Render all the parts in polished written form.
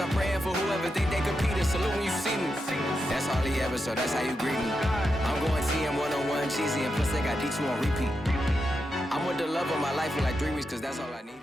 I'm praying for whoever think they compete and salute when you see me. That's all he ever, so that's how you greet me. I'm going TM 101, cheesy, and plus they got D2 on repeat. I'm with the love of my life in like 3 weeks, cause that's all I needed.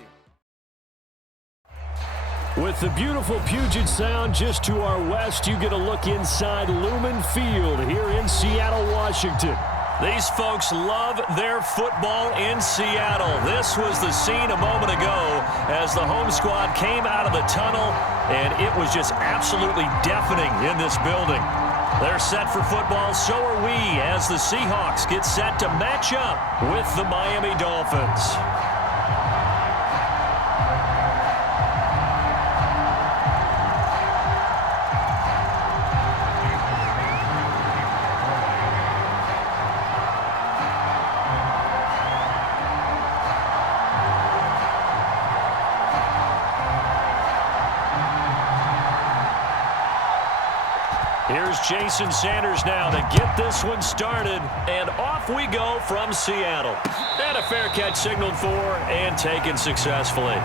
With the beautiful Puget Sound just to our west, you get a look inside Lumen Field here in Seattle, Washington. These folks love their football in Seattle. This was the scene a moment ago as the home squad came out of the tunnel, and it was just absolutely deafening in this building. They're set for football, so are we, as the Seahawks get set to match up with the Miami Dolphins. Here's Jason Sanders now to get this one started, and off we go from Seattle. And a fair catch signaled for and taken successfully.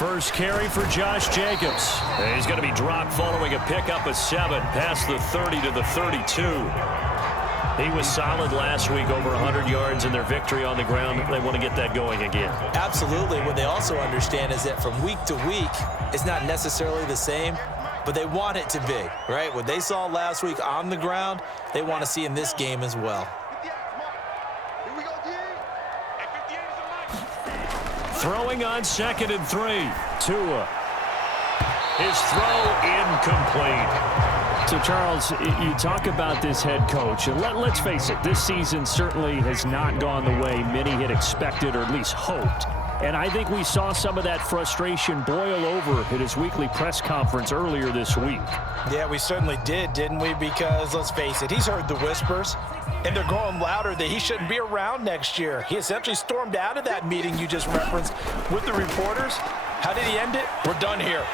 First carry for Josh Jacobs. And he's going to be dropped following a pickup of 7 past the 30 to the 32. He was solid last week, over 100 yards in their victory on the ground. They want to get that going again. Absolutely. What they also understand is that from week to week, it's not necessarily the same, but they want it to be, right? What they saw last week on the ground, they want to see in this game as well. Throwing on 2nd and 3. Tua. His throw incomplete. So, Charles, you talk about this head coach. And let's face it, this season certainly has not gone the way many had expected or at least hoped. And I think we saw some of that frustration boil over at his weekly press conference earlier this week. Yeah, we certainly did, didn't we? Because, let's face it, he's heard the whispers, and they're growing louder that he shouldn't be around next year. He essentially stormed out of that meeting you just referenced with the reporters. How did he end it? We're done here.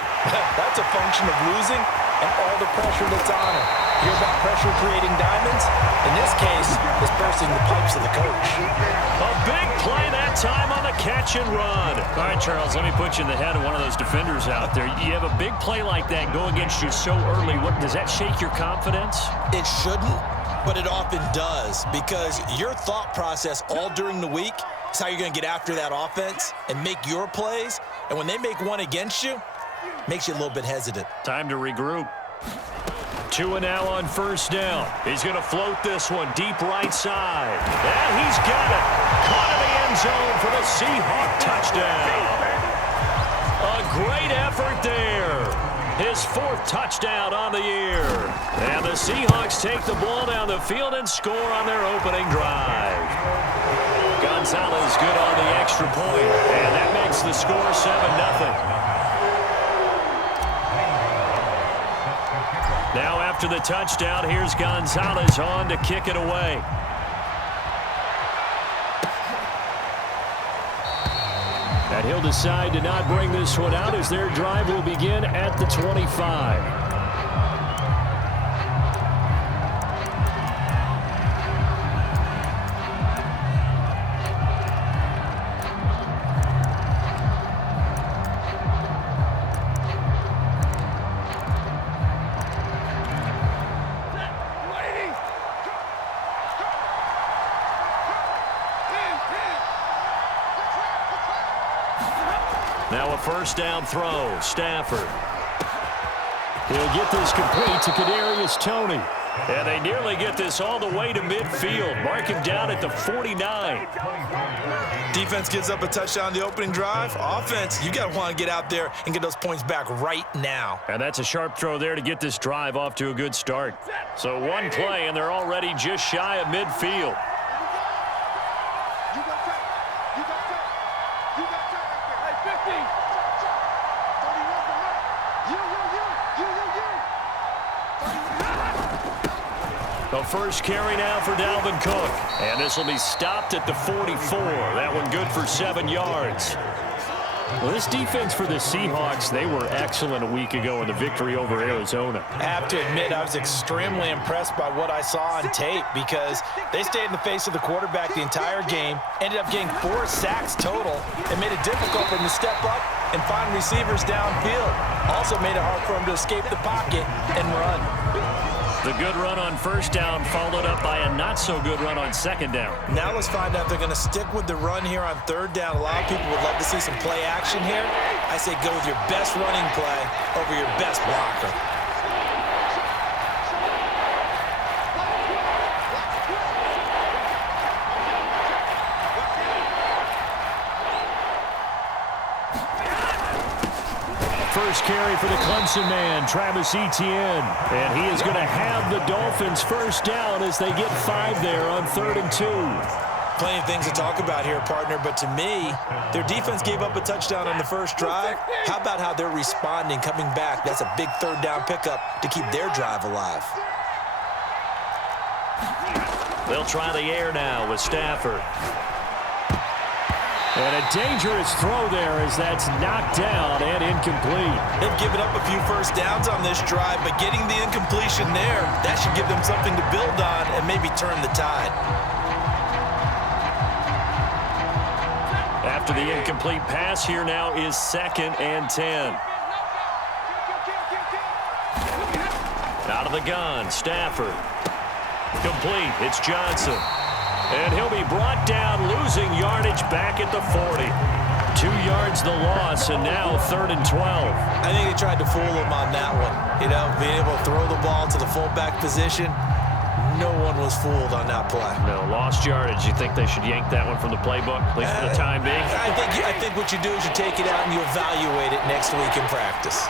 That's a function of losing and all the pressure that's on him. Hear about pressure creating diamonds? In this case, it's bursting the pipes of the coach. A big play that time on the catch and run. All right, Charles, let me put you in the head of one of those defenders out there. You have a big play like that go against you so early. Does that shake your confidence? It shouldn't, but it often does, because your thought process all during the week It's how you're going to get after that offense and make your plays. And when they make one against you, makes you a little bit hesitant. Time to regroup. 2 now on first down. He's going to float this one deep right side. And he's got it. Caught in the end zone for the Seahawk touchdown. A great effort there. His 4th touchdown on the year. And the Seahawks take the ball down the field and score on their opening drive. Gonzalez good on the extra point. And that makes the score 7-0. Now after the touchdown, here's Gonzalez on to kick it away. And he'll decide to not bring this one out as their drive will begin at the 25. Now a first down throw. Stafford. He'll get this complete to Kadarius Toney. And they nearly get this all the way to midfield. Mark him down at the 49. Defense gives up a touchdown on the opening drive. Offense, you got to want to get out there and get those points back right now. And that's a sharp throw there to get this drive off to a good start. So one play, and they're already just shy of midfield. The first carry now for Dalvin Cook. And this will be stopped at the 44. That one good for 7 yards. Well, this defense for the Seahawks, they were excellent a week ago in the victory over Arizona. I have to admit, I was extremely impressed by what I saw on tape because they stayed in the face of the quarterback the entire game, ended up getting 4 sacks total, and made it difficult for him to step up and find receivers downfield. Also made it hard for him to escape the pocket and run. The good run on first down followed up by a not-so-good run on second down. Now let's find out if they're going to stick with the run here on third down. A lot of people would love to see some play action here. I say go with your best running play over your best blocker. First carry for the Clemson man, Travis Etienne. And he is going to have the Dolphins first down as they get 5 there on 3rd and 2. Plenty of things to talk about here, partner, but to me, their defense gave up a touchdown on the first drive. How about how they're responding, coming back? That's a big third down pickup to keep their drive alive. They'll try the air now with Stafford. And a dangerous throw there as that's knocked down and incomplete. They've given up a few first downs on this drive, but getting the incompletion there, that should give them something to build on and maybe turn the tide. After the incomplete pass, here now is 2nd and 10. Out of the gun, Stafford. Complete, it's Johnson. And he'll be brought down, losing yardage back at the 40. 2 yards the loss, and now 3rd and 12. I think they tried to fool him on that one. You know, being able to throw the ball to the fullback position, no one was fooled on that play. No, lost yardage. You think they should yank that one from the playbook, at least for the time being? I think what you do is you take it out and you evaluate it next week in practice.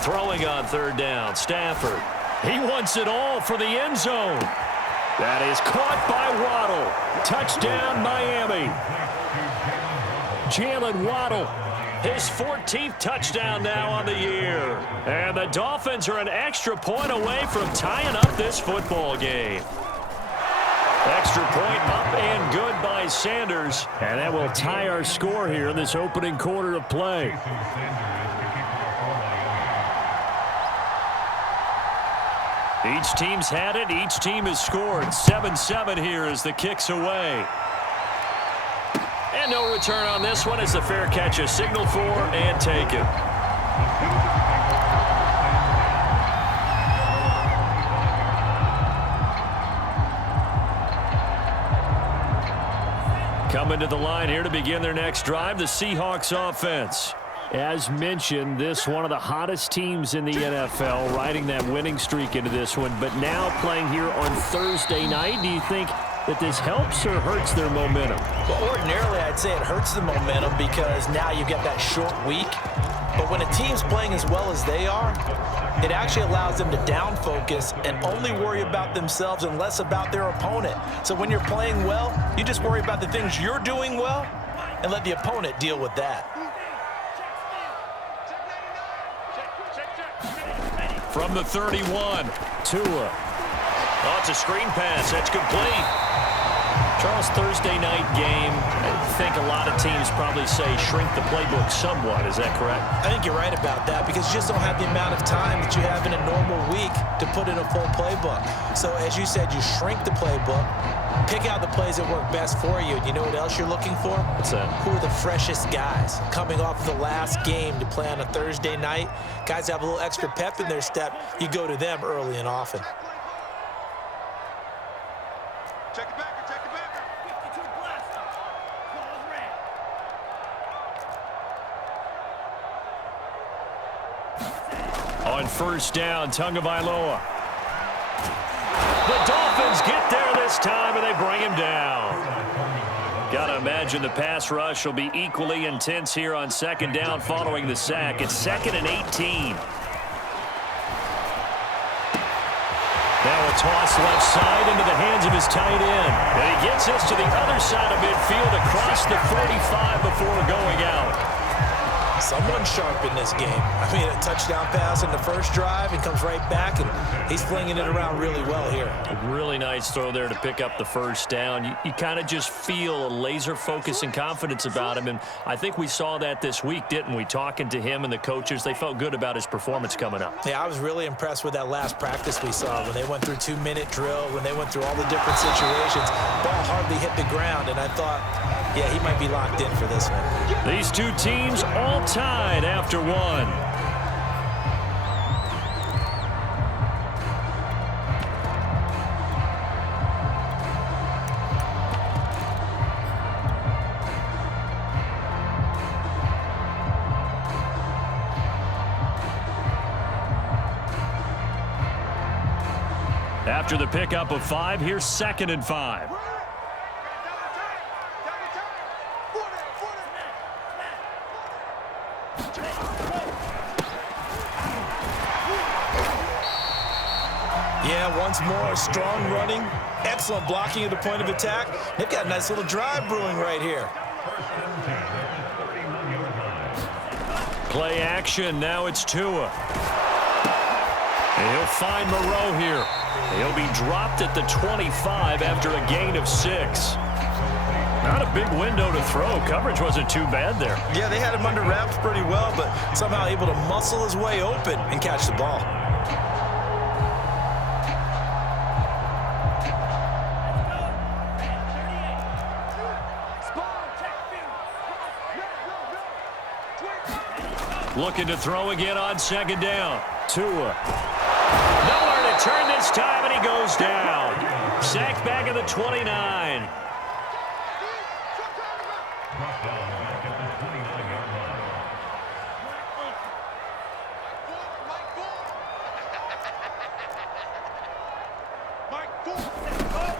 Throwing on 3rd down, Stafford. He wants it all for the end zone. That is caught by Waddle. Touchdown, Miami. Jalen Waddle, his 14th touchdown now on the year. And the Dolphins are an extra point away from tying up this football game. Extra point up and good by Sanders. And that will tie our score here in this opening quarter of play. Each team's had it. Each team has scored. 7-7 here as the kick's away. And And no return on this one as the fair catch is signaled for and taken. Coming to the line here to begin their next drive, the Seahawks offense. As mentioned, this one of the hottest teams in the NFL, riding that winning streak into this one, but now playing here on Thursday night. Do you think that this helps or hurts their momentum? Well, ordinarily, I'd say it hurts the momentum because now you get that short week. But when a team's playing as well as they are, it actually allows them to down focus and only worry about themselves and less about their opponent. So when you're playing well, you just worry about the things you're doing well and let the opponent deal with that. From the 31, Tua. Oh, it's a screen pass. That's complete. Charles, Thursday night game, I think a lot of teams probably say shrink the playbook somewhat. Is that correct? I think you're right about that because you just don't have the amount of time that you have in a normal week to put in a full playbook. So as you said, you shrink the playbook, pick out the plays that work best for you. And you know what else you're looking for? What's that? Who are the freshest guys coming off the last game to play on a Thursday night? Guys have a little extra pep in their step. You go to them early and often. Check it back. On first down, Tagovailoa. The Dolphins get there this time, and they bring him down. Got to imagine the pass rush will be equally intense here on second down following the sack. It's 2nd and 18. Now a toss left side into the hands of his tight end. And he gets this to the other side of midfield across the 45 before going out. Someone sharp in this game. I mean, a touchdown pass in the first drive and comes right back, and he's flinging it around really well here. A really nice throw there to pick up the first down. You kind of just feel a laser focus and confidence about him, and I think we saw that this week, didn't we? Talking to him and the coaches, they felt good about his performance coming up. Yeah, I was really impressed with that last practice we saw when they went through 2-minute drill, when they went through all the different situations. Ball hardly hit the ground, and I thought, yeah, he might be locked in for this one. These two teams all tied after one. After the pickup of 5, here's 2nd and 5. Yeah, once more, strong running, excellent blocking at the point of attack. They've got a nice little drive brewing right here. Play action, now it's Tua. And he'll find Moreau here. He'll be dropped at the 25 after a gain of 6. Not a big window to throw. Coverage wasn't too bad there. Yeah, they had him under wraps pretty well, but somehow able to muscle his way open and catch the ball. Looking to throw again on 2nd down. Tua. Nowhere to turn this time, and he goes down. Sacked back at the 29.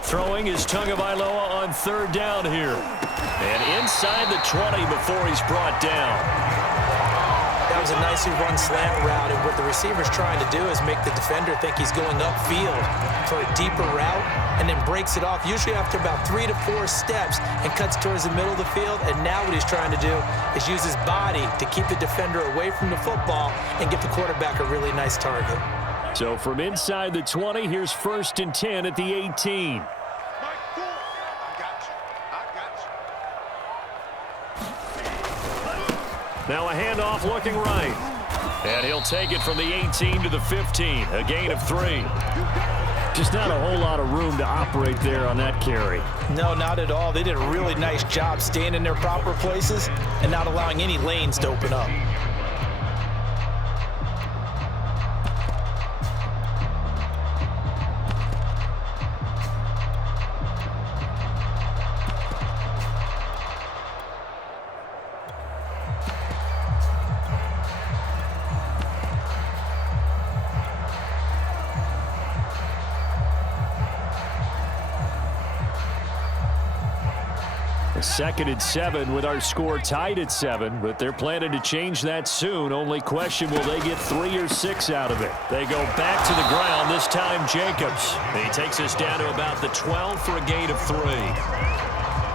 Throwing is Tagovailoa on 3rd down here. And inside the 20 before he's brought down. That was a nicely run slant route, and what the receiver's trying to do is make the defender think he's going upfield for a deeper route and then breaks it off, usually after about 3 to 4 steps, and cuts towards the middle of the field. And now what he's trying to do is use his body to keep the defender away from the football and get the quarterback a really nice target. So from inside the 20, here's 1st and 10 at the 18. Now a handoff looking right. And he'll take it from the 18 to the 15. A gain of 3. Just not a whole lot of room to operate there on that carry. No, not at all. They did a really nice job staying in their proper places and not allowing any lanes to open up. Second and 7 with our score tied at 7, but they're planning to change that soon. Only question, will they get 3 or 6 out of it? They go back to the ground, this time Jacobs. He takes us down to about the 12 for a gain of 3.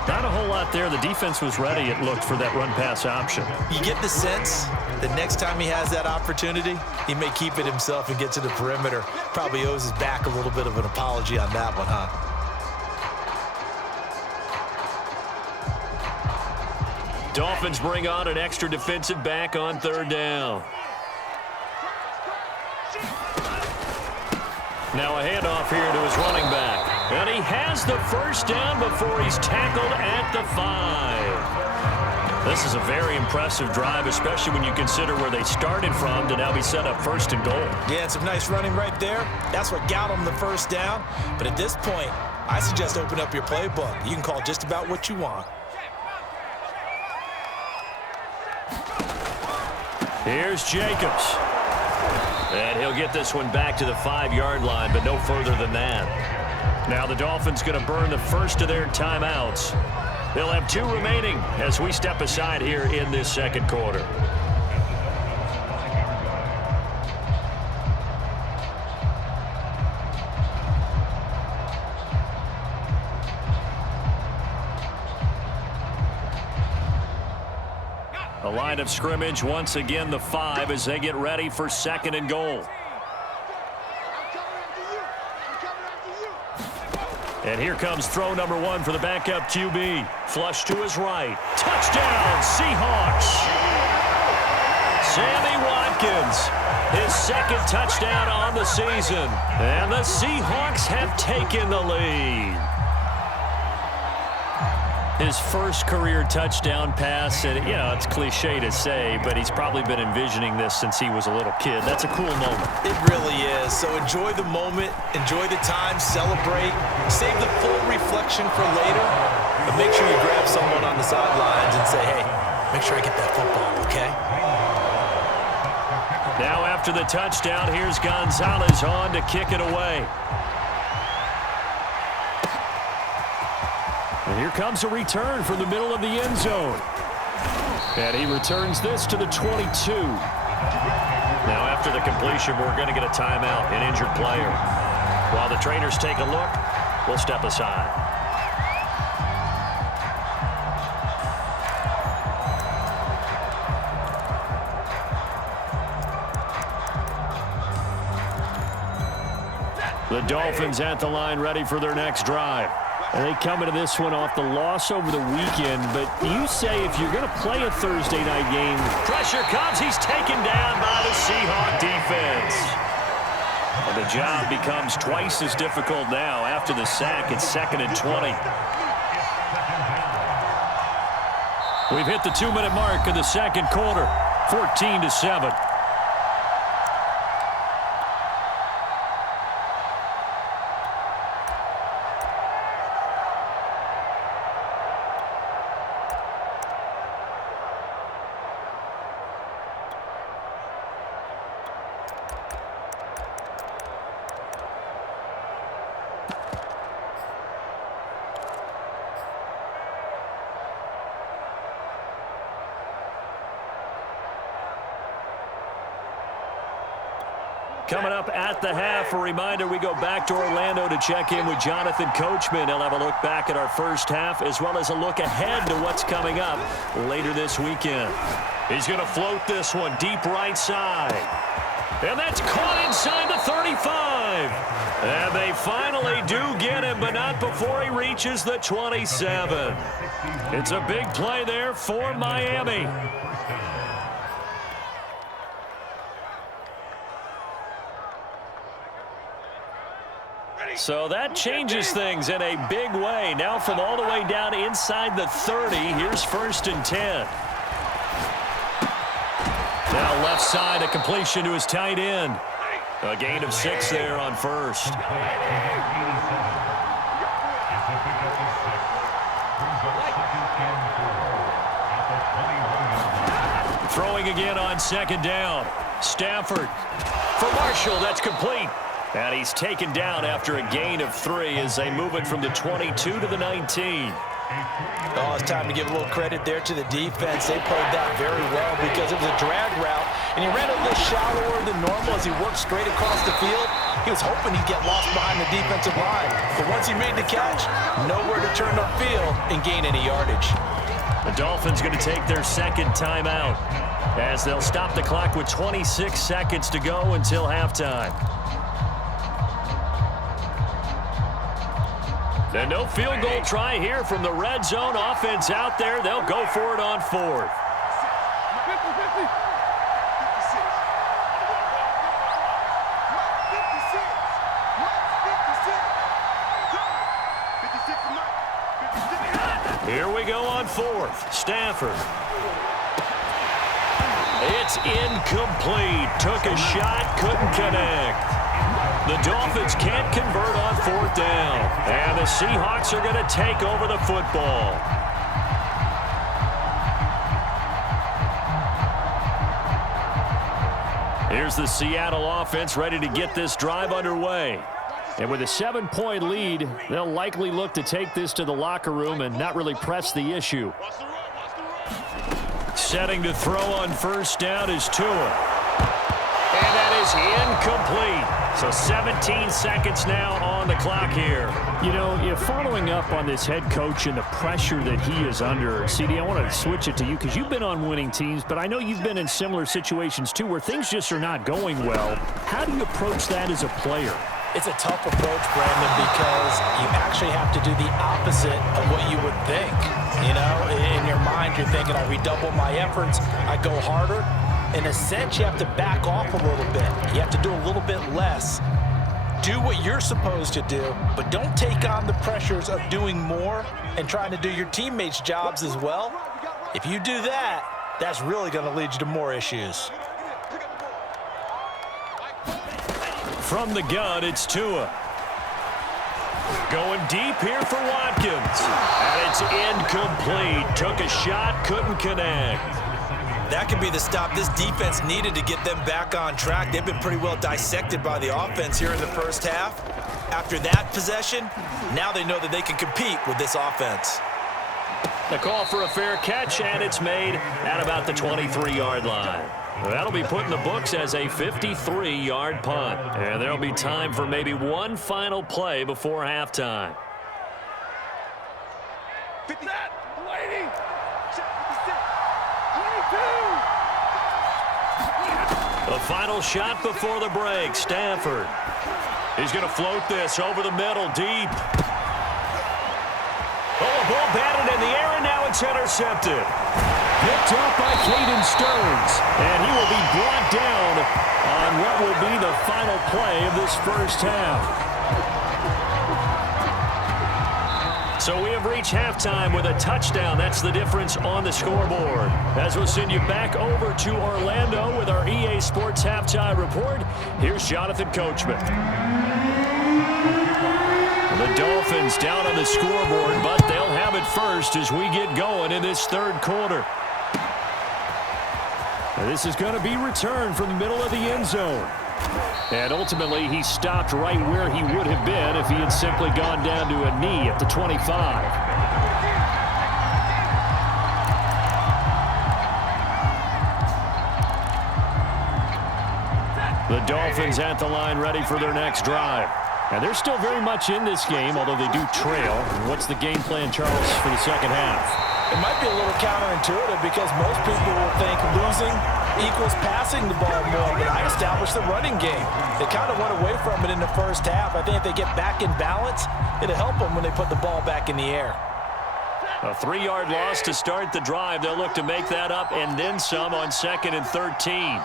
Not a whole lot there. The defense was ready, it looked, for that run-pass option. You get the sense that next time he has that opportunity, he may keep it himself and get to the perimeter. Probably owes his back a little bit of an apology on that one, huh? Dolphins bring on an extra defensive back on 3rd down. Now a handoff here to his running back. And he has the first down before he's tackled at the 5. This is a very impressive drive, especially when you consider where they started from to now be set up 1st and goal. Yeah, some nice running right there. That's what got him the first down. But at this point, I suggest open up your playbook. You can call just about what you want. Here's Jacobs. And he'll get this one back to the 5-yard line, but no further than that. Now the Dolphins going to burn the first of their timeouts. They'll have 2 remaining as we step aside here in this second quarter. A line of scrimmage, once again the 5 as they get ready for 2nd and goal. And here comes throw number 1 for the backup QB. Flush to his right. Touchdown, Seahawks! Sammy Watkins, his 2nd touchdown on the season. And the Seahawks have taken the lead. His first career touchdown pass, and it's cliche to say, but he's probably been envisioning this since he was a little kid. That's a cool moment. It really is. So enjoy the moment, enjoy the time, celebrate, save the full reflection for later, but make sure you grab someone on the sidelines and say, hey, make sure I get that football, okay? Now after the touchdown, here's Gonzalez on to kick it away. And here comes a return from the middle of the end zone. And he returns this to the 22. Now after the completion, we're going to get a timeout, an injured player. While the trainers take a look, we'll step aside. The Dolphins at the line ready for their next drive. And they come into this one off the loss over the weekend. But you say if you're going to play a Thursday night game, pressure comes. He's taken down by the Seahawk defense. And the job becomes twice as difficult now after the sack. It's 2nd and 20. We've hit the 2-minute mark of the second quarter, 14-7. Coming up at the half, a reminder, we go back to Orlando to check in with Jonathan Coachman. He'll have a look back at our first half as well as a look ahead to what's coming up later this weekend. He's going to float this one deep right side. And that's caught inside the 35. And they finally do get him, but not before he reaches the 27. It's a big play there for Miami. So that changes things in a big way. Now from all the way down inside the 30, here's 1st and 10. Now left side, a completion to his tight end. A gain of 6 there on 1st. Throwing again on 2nd down. Stafford for Marshall. That's complete. And he's taken down after a gain of 3 as they move it from the 22 to the 19. Oh, it's time to give a little credit there to the defense. They played that very well because it was a drag route, and he ran a little shallower than normal as he worked straight across the field. He was hoping he'd get lost behind the defensive line, but once he made the catch, nowhere to turn upfield and gain any yardage. The Dolphins going to take their 2nd timeout as they'll stop the clock with 26 seconds to go until halftime. And no field goal try here from the red zone offense out there. They'll go for it on 4th. Here we go on 4th. Stafford. It's incomplete. Took a shot, couldn't connect. The Dolphins can't convert on 4th down. And the Seahawks are going to take over the football. Here's the Seattle offense ready to get this drive underway. And with a 7-point lead, they'll likely look to take this to the locker room and not really press the issue. Setting to throw on 1st down is Tua. And that is incomplete. So 17 seconds now on the clock here. You know, if following up on this head coach and the pressure that he is under, CD, I want to switch it to you because you've been on winning teams, but I know you've been in similar situations too where things just are not going well. How do you approach that as a player? It's a tough approach, Brandon, because you actually have to do the opposite of what you would think. You know, in your mind, you're thinking, I redouble my efforts, I go harder. In a sense, you have to back off a little bit. You have to do a little bit less. Do what you're supposed to do, but don't take on the pressures of doing more and trying to do your teammates' jobs as well. If you do that, that's really going to lead you to more issues. From the gun, it's Tua. Going deep here for Watkins. And it's incomplete. Took a shot, couldn't connect. That could be the stop this defense needed to get them back on track. They've been pretty well dissected by the offense here in the 1st half. After that possession, now they know that they can compete with this offense. The call for a fair catch, and it's made at about the 23-yard line. That'll be put in the books as a 53-yard punt. And there'll be time for maybe one final play before halftime. 50. Waiting. The final shot before the break. Stafford. He's going to float this over the middle, deep. Oh, a ball batted in the air, and now it's intercepted. Picked up by Caden Stearns. And he will be brought down on what will be the final play of this 1st half. So we have reached halftime with a touchdown. That's the difference on the scoreboard. As we'll send you back over to Orlando with our EA Sports Halftime Report, here's Jonathan Coachman. The Dolphins down on the scoreboard, but they'll have it first as we get going in this 3rd quarter. And this is going to be returned from the middle of the end zone. And ultimately, he stopped right where he would have been if he had simply gone down to a knee at the 25. The Dolphins at the line ready for their next drive. And they're still very much in this game, although they do trail. What's the game plan, Charles, for the 2nd half? It might be a little counterintuitive because most people will think losing equals passing the ball more, but I established the running game. They kind of went away from it in the 1st half. I think if they get back in balance, it'll help them when they put the ball back in the air. A 3-yard loss to start the drive. They'll look to make that up and then some on 2nd and 13.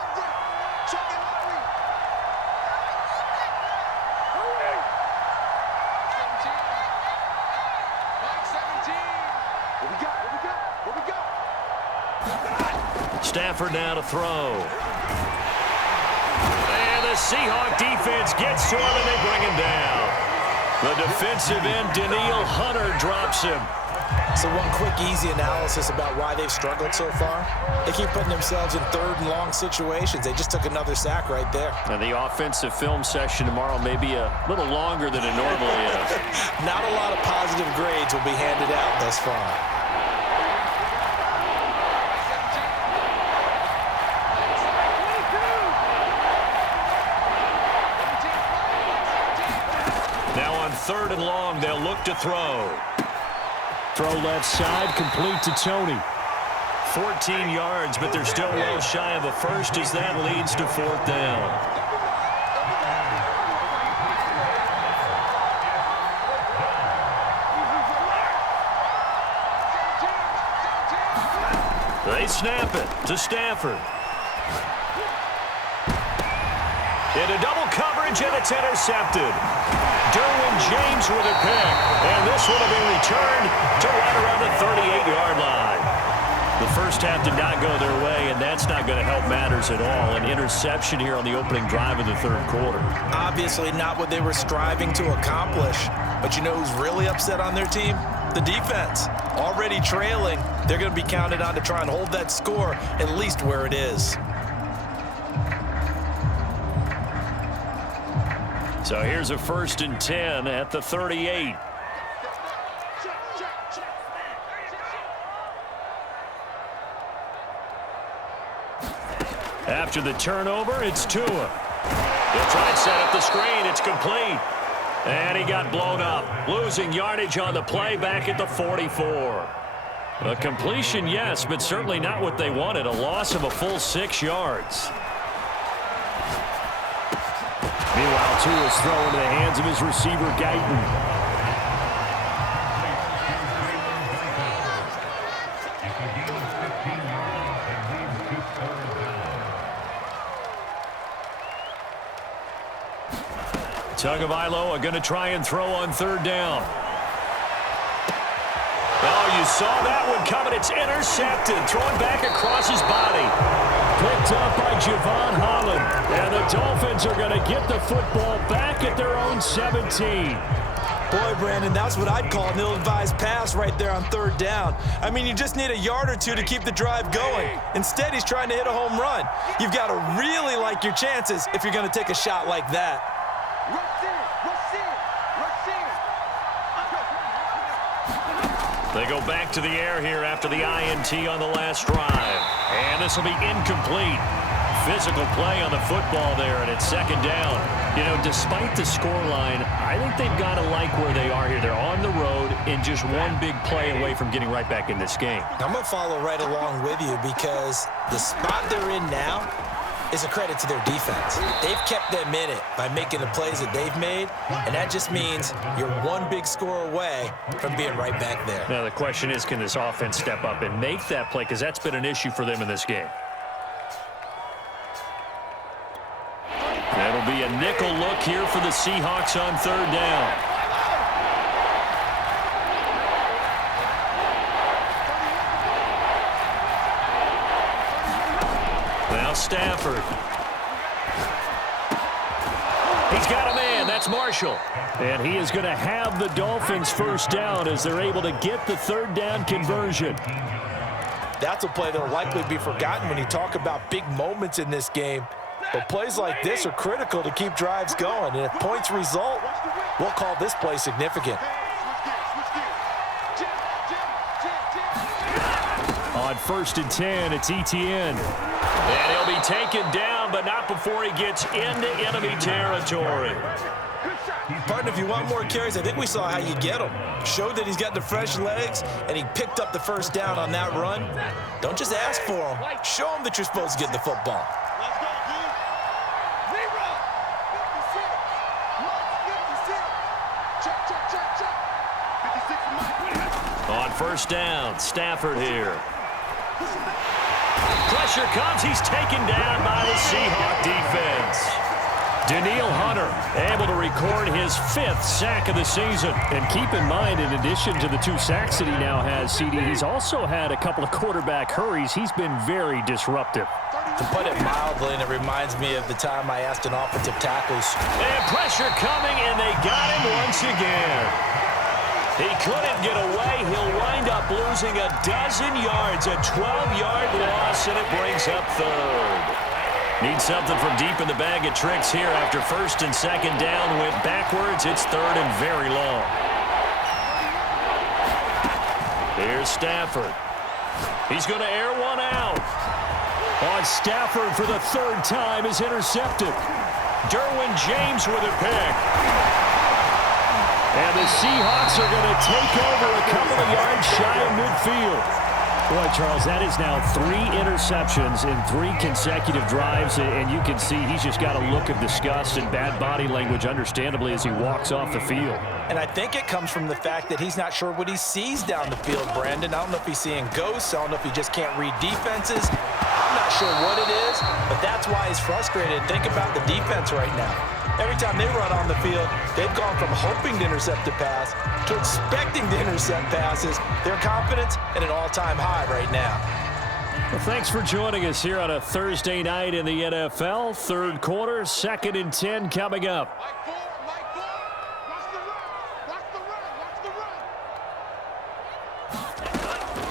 Stafford now to throw. And the Seahawk defense gets to him, and they bring him down. The defensive end, Danielle Hunter, drops him. So one quick, easy analysis about why they've struggled so far. They keep putting themselves in third and long situations. They just took another sack right there. And the offensive film session tomorrow may be a little longer than it normally is. Not a lot of positive grades will be handed out thus far. Now on 3rd and long, they'll look to throw. Throw left side, complete to Tony. 14 yards, but they're still well shy of a first as that leads to 4th down. They snap it to Stafford. Into double coverage, and it's intercepted. Derwin James with a pick, and this one will be returned to right around the 38-yard line. The first half did not go their way, and that's not going to help matters at all. An interception here on the opening drive of the 3rd quarter. Obviously not what they were striving to accomplish. But you know who's really upset on their team? The defense. Already trailing, they're going to be counted on to try and hold that score at least where it is. So here's a 1st and 10 at the 38. After the turnover, it's Tua. He'll try and set up the screen. It's complete. And he got blown up. Losing yardage on the play back at the 44. A completion, yes, but certainly not what they wanted. A loss of a full 6 yards. Meanwhile, Tua's throw into the hands of his receiver, Guyton. Tagovailoa going to try and throw on 3rd down. Oh, you saw that one coming. It's intercepted. Thrown back across his body. Picked up by Javon Holland. And the Dolphins are going to get the football back at their own 17. Boy, Brandon, that's what I'd call an ill-advised pass right there on 3rd down. I mean, you just need a yard or two to keep the drive going. Instead, he's trying to hit a home run. You've got to really like your chances if you're going to take a shot like that. They go back to the air here after the INT on the last drive. And this will be incomplete. Physical play on the football there, and it's 2nd down. You know, despite the scoreline, I think they've got to like where they are here. They're on the road and just one big play away from getting right back in this game. I'm going to follow right along with you because the spot they're in now is a credit to their defense. They've kept them in it by making the plays that they've made, and that just means you're one big score away from being right back there. Now, the question is, can this offense step up and make that play? Because that's been an issue for them in this game. That'll be a nickel look here for the Seahawks on 3rd down. Now Stafford. He's got a man. That's Marshall. And he is going to have the Dolphins 1st down as they're able to get the 3rd down conversion. That's a play that will likely be forgotten when you talk about big moments in this game. But plays like this are critical to keep drives going. And if points result, we'll call this play significant. On 1st and 10, it's Etienne. And he'll be taken down, but not before he gets into enemy territory. Partner, if you want more carries, I think we saw how you get them. Showed that he's got the fresh legs, and he picked up the 1st down on that run. Don't just ask for them. Show them that you're supposed to get the football. On 1st down, Stafford here. Pressure comes. He's taken down by the Seahawk defense. Danielle Hunter Able to record his 5th sack of the season. And keep in mind, in addition to the 2 sacks that he now has, CD, he's also had a couple of quarterback hurries. He's been very disruptive. To put it mildly, and it reminds me of the time I asked an offensive tackle. And pressure coming, and they got him once again. He couldn't get away. He'll wind up losing a dozen yards, a 12-yard loss, and it brings up 3rd. Needs something from deep in the bag of tricks here after 1st and 2nd down. Went backwards. It's 3rd and very long. Here's Stafford. He's going to air one out. On Stafford for the 3rd time is intercepted. Derwin James with a pick. And the Seahawks are going to take over a couple of yards shy of midfield. Boy, Charles, that is now 3 interceptions in 3 consecutive drives, and you can see he's just got a look of disgust and bad body language, understandably, as he walks off the field. And I think it comes from the fact that he's not sure what he sees down the field, Brandon. I don't know if he's seeing ghosts. I don't know if he just can't read defenses. I'm not sure what it is, but that's why he's frustrated. Think about the defense right now. Every time they run on the field, they've gone from hoping to intercept a pass to expecting to intercept passes. Their confidence at an all-time high right now. Well, thanks for joining us here on a Thursday night in the NFL. 3rd quarter, 2nd and 10 coming up.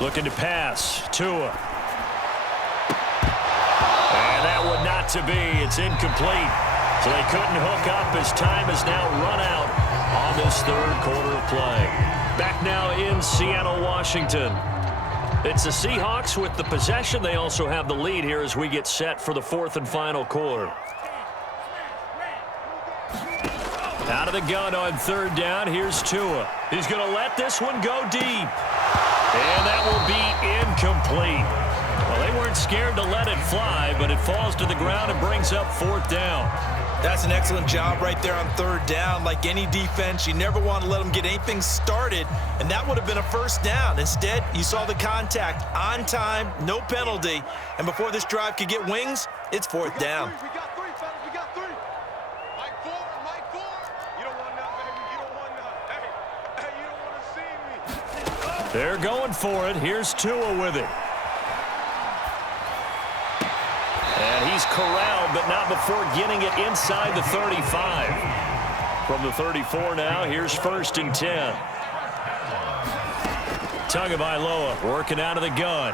Looking to pass. Tua. And that one not to be. It's incomplete. So they couldn't hook up as time has now run out on this 3rd quarter of play. Back now in Seattle, Washington. It's the Seahawks with the possession. They also have the lead here as we get set for the 4th and final quarter. Out of the gun on 3rd down. Here's Tua. He's going to let this one go deep. And that will be incomplete. Well, they weren't scared to let it fly, but it falls to the ground and brings up 4th down. That's an excellent job right there on 3rd down. Like any defense, you never want to let them get anything started, and that would have been a 1st down. Instead, you saw the contact on time, no penalty, and before this drive could get wings, it's 4th down. We got 3, fellas. We got 3. Mike 4. You don't want none, baby. You don't want none. Hey, you don't want to see me. They're going for it. Here's Tua with it. And he's corralled, but not before getting it inside the 35. From the 34 now, here's 1st and 10. Tagovailoa working out of the gun.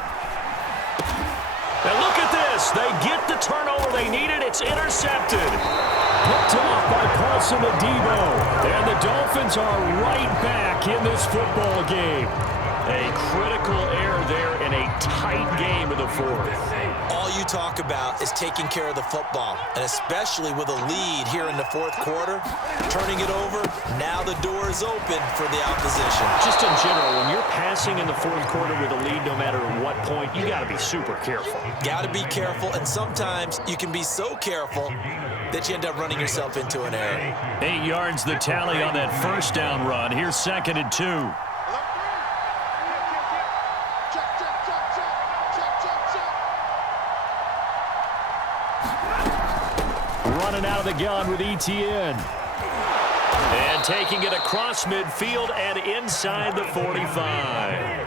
And look at this. They get the turnover they needed. It's intercepted. Picked off by Paulson Adebo. And the Dolphins are right back in this football game. A critical error there in a tight game in the 4th. All you talk about is taking care of the football, and especially with a lead here in the 4th quarter, turning it over, now the door is open for the opposition. Just in general, when you're passing in the 4th quarter with a lead, no matter what point, you got to be super careful. Got to be careful, and sometimes you can be so careful that you end up running yourself into an error. 8 yards the tally on that 1st down run. Here's 2nd and 2. Running out of the gun with ETN. And taking it across midfield and inside the 45.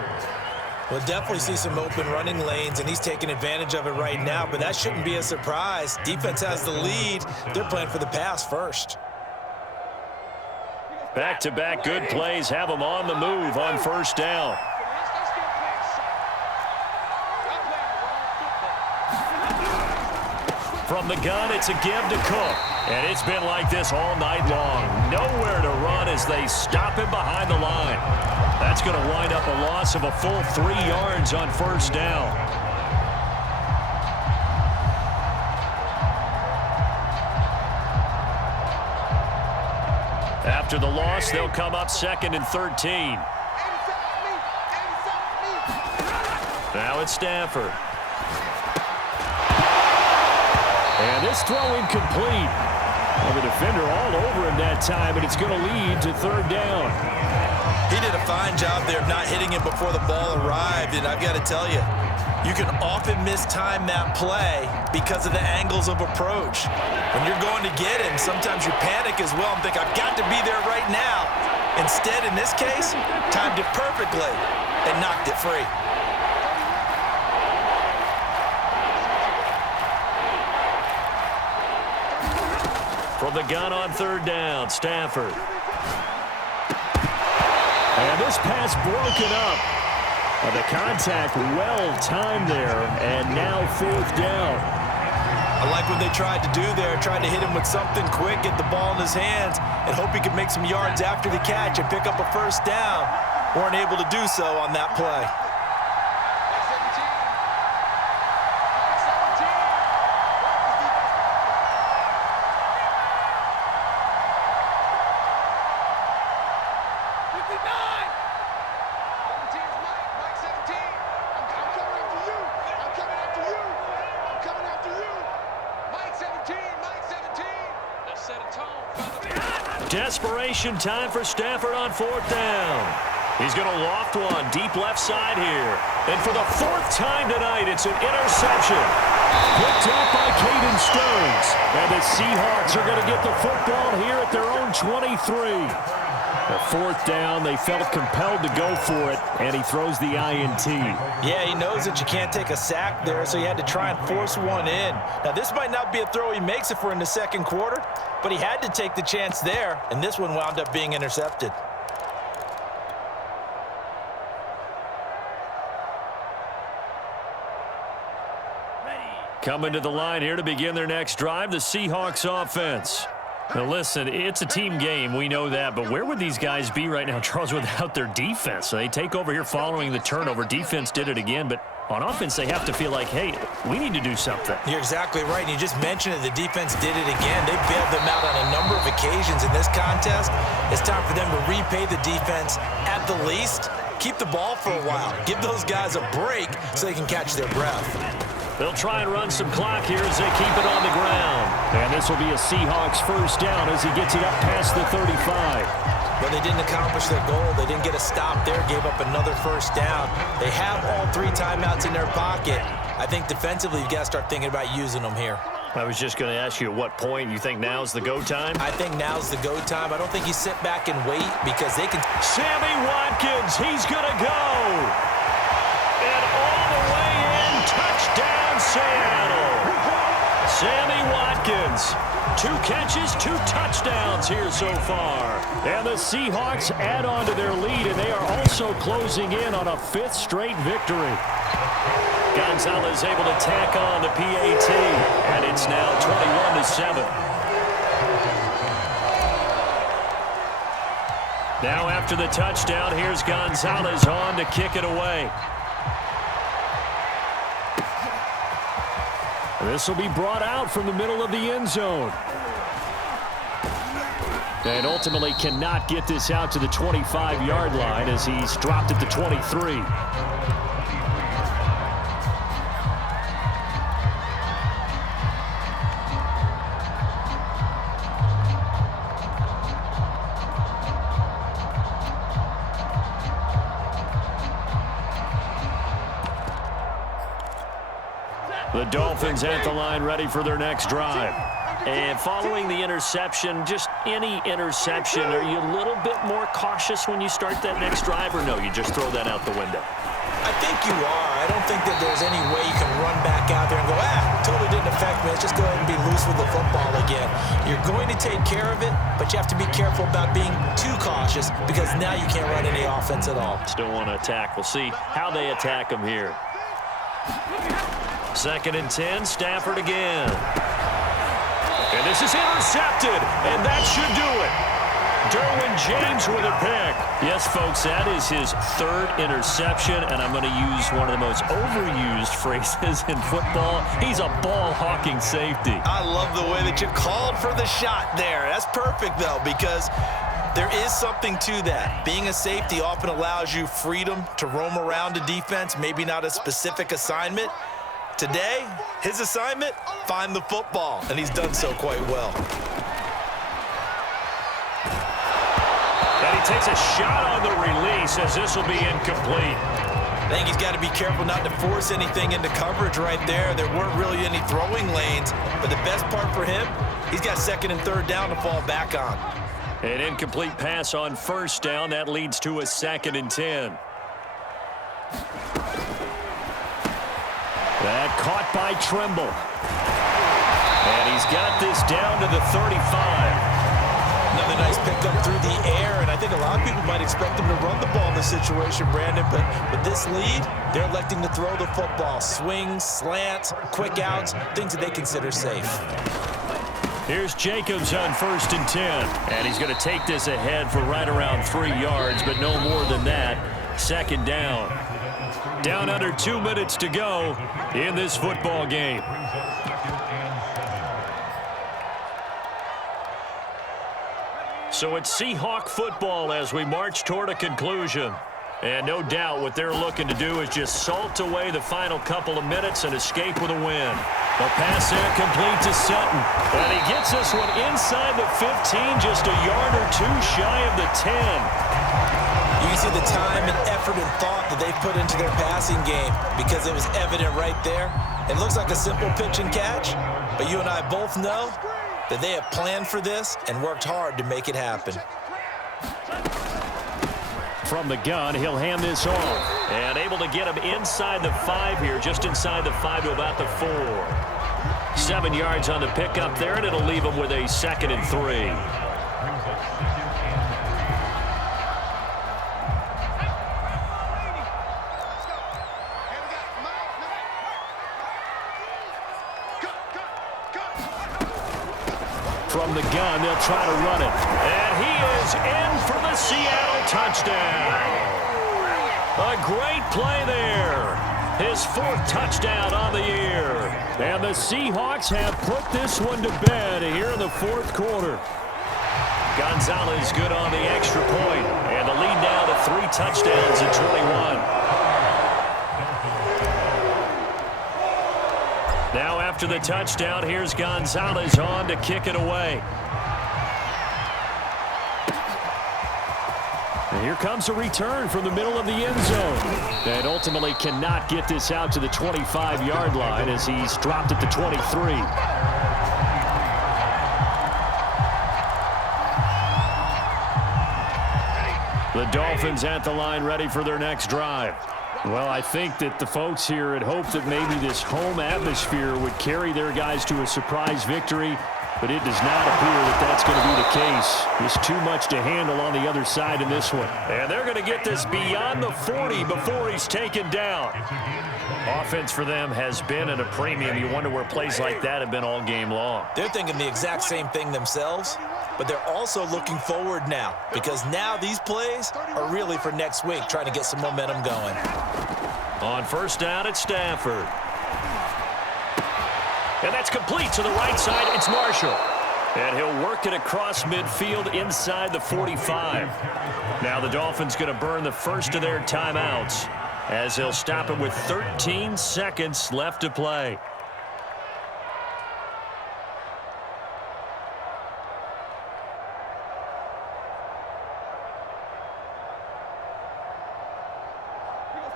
We'll definitely see some open running lanes, and he's taking advantage of it right now, but that shouldn't be a surprise. Defense has the lead. They're playing for the pass first. Back-to-back good plays have them on the move on 1st down. From the gun, it's a give to Cook. And it's been like this all night long. Nowhere to run as they stop him behind the line. That's going to wind up a loss of a full 3 yards on 1st down. After the loss, they'll come up 2nd and 13. Now it's Stafford. And this throw incomplete. Well, the defender all over him that time, but it's going to lead to 3rd down. He did a fine job there of not hitting him before the ball arrived, and I've got to tell you, You can often mistime that play because of the angles of approach. When you're going to get him, sometimes you panic as well and think, I've got to be there right now. Instead, in this case, timed it perfectly and knocked it free. From the gun on third down, Stafford. And this pass broken up. The contact well-timed there, and now fourth down. I like what they tried to do there, tried to hit him with something quick, get the ball in his hands, and hope he could make some yards after the catch and pick up a first down. Weren't able to do so on that play. Desperation time for Stafford on fourth down. He's going to loft one deep left side here. And for the fourth time tonight, it's an interception. Picked up by Caden Stearns. And the Seahawks are going to get the football here at their own 23. The fourth down, they felt compelled to go for it, and he throws the INT. Yeah, he knows that you can't take a sack there, so he had to try and force one in. Now, this might not be a throw he makes if we're in the second quarter, but he had to take the chance there, and this one wound up being intercepted. Coming to the line here to begin their next drive, the Seahawks offense. Now listen, it's a team game, we know that, but where would these guys be right now, Charles, without their defense? So they take over here following the turnover. Defense did it again, but on offense they have to feel like, hey, we need to do something. You're exactly right, and you just mentioned it. The defense did it again. They bailed them out on a number of occasions in this contest. It's time for them to repay the defense at the least. Keep the ball for a while. Give those guys a break so they can catch their breath. They'll try and run some clock here as they keep it on the ground. And this will be a Seahawks first down as he gets it up past the 35. But they didn't accomplish their goal. They didn't get a stop there, gave up another first down. They have all three timeouts in their pocket. I think defensively you've got to start thinking about using them here. I was just going to ask you at what point you think now's the go time? I think now's the go time. I don't think you sit back and wait because they can. Sammy Watkins, he's going to go. And all the way in, touchdown Seattle. Sammy Watkins, 2 catches, 2 touchdowns here so far. And the Seahawks add on to their lead, and they are also closing in on a 5th straight victory. Gonzalez able to tack on the PAT, and it's now 21-7. Now after the touchdown, here's Gonzalez on to kick it away. This will be brought out from the middle of the end zone. And ultimately cannot get this out to the 25-yard line as he's dropped at the 23. The Dolphins at the line ready for their next drive. And following the interception, just any interception, are you a little bit more cautious when you start that next drive, or no, you just throw that out the window? I think you are. I don't think that there's any way you can run back out there and go, totally didn't affect me. Let's just go ahead and be loose with the football again. You're going to take care of it, but you have to be careful about being too cautious because now you can't run any offense at all. Still want to attack. We'll see how they attack them here. 2nd and 10, Stafford again. And this is intercepted, and that should do it. Derwin James with a pick. Yes, folks, that is his 3rd interception, and I'm going to use one of the most overused phrases in football. He's a ball-hawking safety. I love the way that you called for the shot there. That's perfect, though, because there is something to that. Being a safety often allows you freedom to roam around a defense, maybe not a specific assignment. Today, his assignment, find the football, and he's done so quite well. And he takes a shot on the release as this will be incomplete. I think he's got to be careful not to force anything into coverage right there. There weren't really any throwing lanes, but the best part for him, he's got second and third down to fall back on. An incomplete pass on first down. That leads to a 2nd and 10. That caught by Trimble. And he's got this down to the 35. Another nice pickup through the air, and I think a lot of people might expect him to run the ball in this situation, Brandon, but with this lead, they're electing to throw the football. Swings, slants, quick outs, things that they consider safe. Here's Jacobs on 1st and 10, and he's going to take this ahead for right around 3 yards, but no more than that. 2nd down. Down under 2 minutes to go in this football game. So it's Seahawk football as we march toward a conclusion. And no doubt what they're looking to do is just salt away the final couple of minutes and escape with a win. The pass there complete to Sutton. And he gets this one inside the 15, just a yard or two shy of the 10. You can see the time and effort and thought that they've put into their passing game because it was evident right there. It looks like a simple pitch and catch, but you and I both know that they have planned for this and worked hard to make it happen. From the gun, he'll hand this off. And able to get him inside the 5 here, just inside the 5 to about the 4. 7 yards on the pickup there, and it'll leave him with a 2nd and 3. From the gun, they'll try to run it. And he is in for the Seattle touchdown. A great play there. His 4th touchdown on the year. And the Seahawks have put this one to bed here in the 4th quarter. Gonzalez good on the extra point. And the lead now to 3 touchdowns at 21. Now after the touchdown, here's Gonzalez on to kick it away. And here comes a return from the middle of the end zone. And ultimately cannot get this out to the 25-yard line as he's dropped at the 23. The Dolphins at the line ready for their next drive. Well, I think that the folks here had hoped that maybe this home atmosphere would carry their guys to a surprise victory, but it does not appear that that's going to be the case. There's too much to handle on the other side in this one. And they're going to get this beyond the 40 before he's taken down. Offense for them has been at a premium. You wonder where plays like that have been all game long. They're thinking the exact same thing themselves, but they're also looking forward now because now these plays are really for next week, trying to get some momentum going. On 1st down, it's Stafford. And that's complete to the right side. It's Marshall. And he'll work it across midfield inside the 45. Now the Dolphins going to burn the first of their timeouts as they'll stop it with 13 seconds left to play.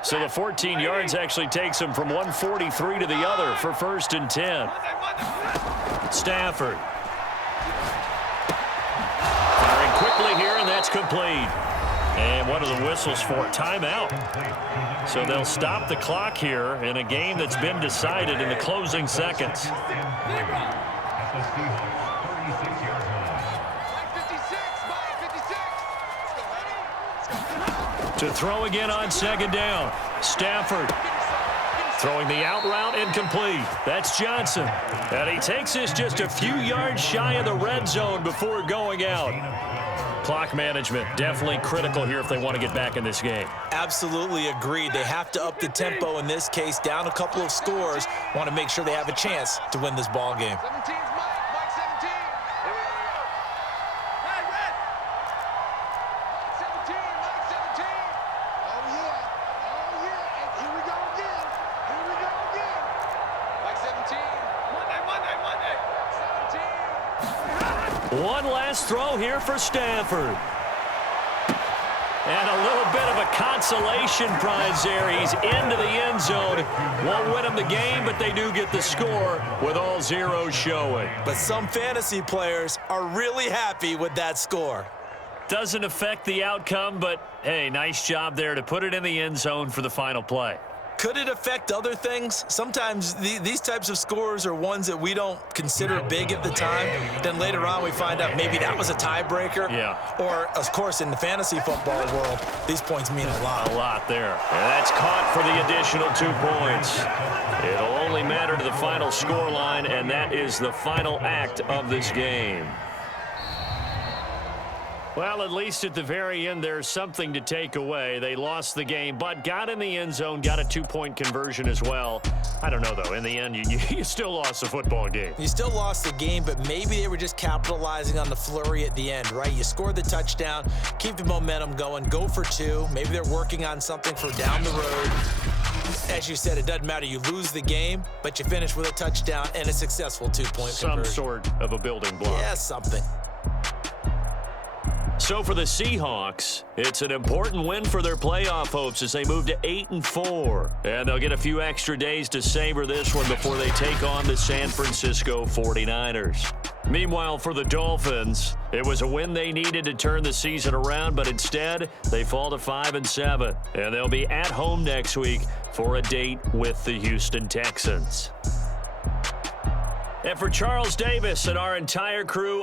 So the 14 yards actually takes him from 143 to the other for 1st and 10. Stafford. Firing quickly here, and that's complete. And what are the whistles for? Timeout. So they'll stop the clock here in a game that's been decided in the closing seconds. To throw again on 2nd down. Stafford throwing the out route incomplete. That's Johnson. And he takes this just a few yards shy of the red zone before going out. Clock management definitely critical here if they want to get back in this game. Absolutely agreed. They have to up the tempo in this case, down a couple of scores. Want to make sure they have a chance to win this ball game. One last throw here for Stafford. And a little bit of a consolation prize there. He's into the end zone. Won't win them the game, but they do get the score with all zeros showing. But some fantasy players are really happy with that score. Doesn't affect the outcome, but, hey, nice job there to put it in the end zone for the final play. Could it affect other things? Sometimes these types of scores are ones that we don't consider big at the time. Then later on we find out maybe that was a tiebreaker. Yeah. Or, of course, in the fantasy football world, these points mean a lot. A lot there. And that's caught for the additional 2 points. It'll only matter to the final score line, and that is the final act of this game. Well, at least at the very end, there's something to take away. They lost the game, but got in the end zone, got a 2-point conversion as well. I don't know, though. In the end, you still lost the football game. You still lost the game, but maybe they were just capitalizing on the flurry at the end, right? You scored the touchdown, keep the momentum going, go for 2. Maybe they're working on something for down the road. As you said, it doesn't matter. You lose the game, but you finish with a touchdown and a successful 2-point conversion. Some sort of a building block. Yeah, something. So for the Seahawks, it's an important win for their playoff hopes as they move to 8-4. And they'll get a few extra days to savor this one before they take on the San Francisco 49ers. Meanwhile, for the Dolphins, it was a win they needed to turn the season around, but instead, they fall to 5-7. And they'll be at home next week for a date with the Houston Texans. And for Charles Davis and our entire crew,